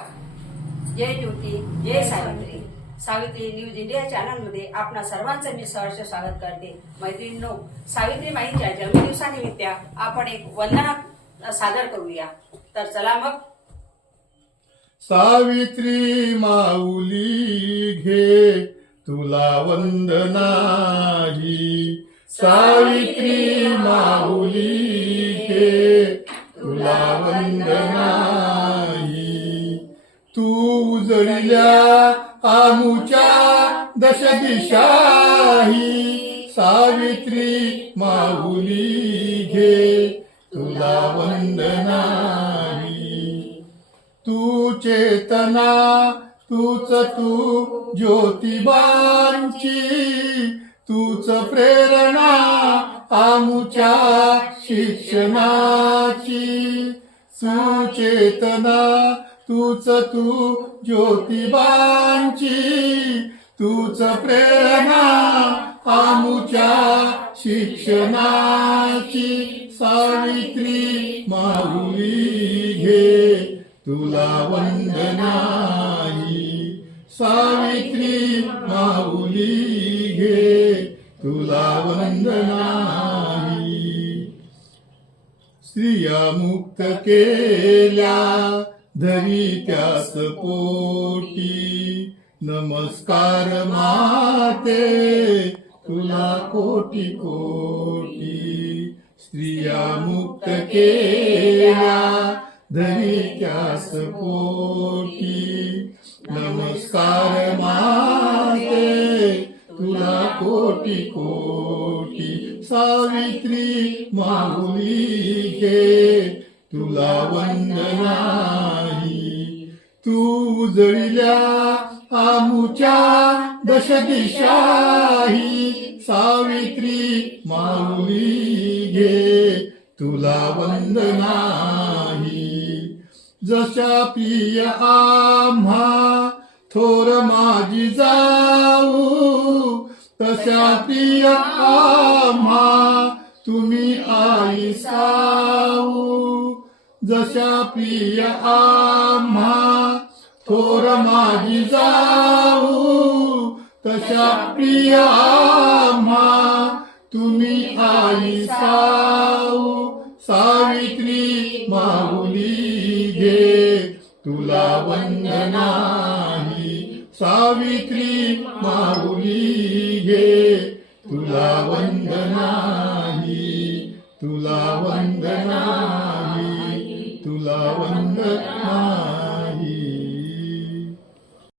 नमस्कार. जय ज्योती, जय Savitri. Savitri news India channel मध्ये आपणा सर्वांचं मी सहर्ष स्वागत करते. मैत्रिणींनो, सावित्री माईंच्या जन्मदिवसानिमित्त आपण एक वंदना सादर करूया. तर चला मग. सावित्री माऊली घे तुला वंदना ही. सावित्री माऊली घे तुला वंदना ही. तू उजळल्या आमुच्या दश दिशाही. सावित्री माऊली घे तुला वंदना ही. तू चेतना तूच तू ज्योतिबांची. तूच प्रेरणा आमुच्या शिक्षणाची. सुचेतना तूच तू ज्योतिबांची. तूच प्रेरणा आमुच्या शिक्षणाची. सावित्री माऊली घे तुला वंदना ही. सावित्री माऊली घे तुला वंदना ही. स्त्रिया मुक्त केल्या धरित्यास पोटी. नमस्कार माते तुला कोटी कोटी. स्त्रिया मुक्त केल्या धरित्यास पोटी. नमस्कार माते तुला कोटी कोटी. सावित्री माऊली घे तुला वंदना ही. तू उजळल्या आमुच्या दश दिशाही. सावित्री माऊली घे तुला वंदना ही. जशा प्रिय आम्हा थोर माझी जाऊ. तशा प्रिय आम्हा तुम्ही आई साऊ. जशा प्रिय आम्हा थोर माझी जाऊ. तशा प्रिय आम्हा तुम्ही आई साऊ. सावित्री माऊली घे तुला वंदना ही. सावित्री माऊली घे तुला वंदना ही. तुला वंदना ही. तुला वंदना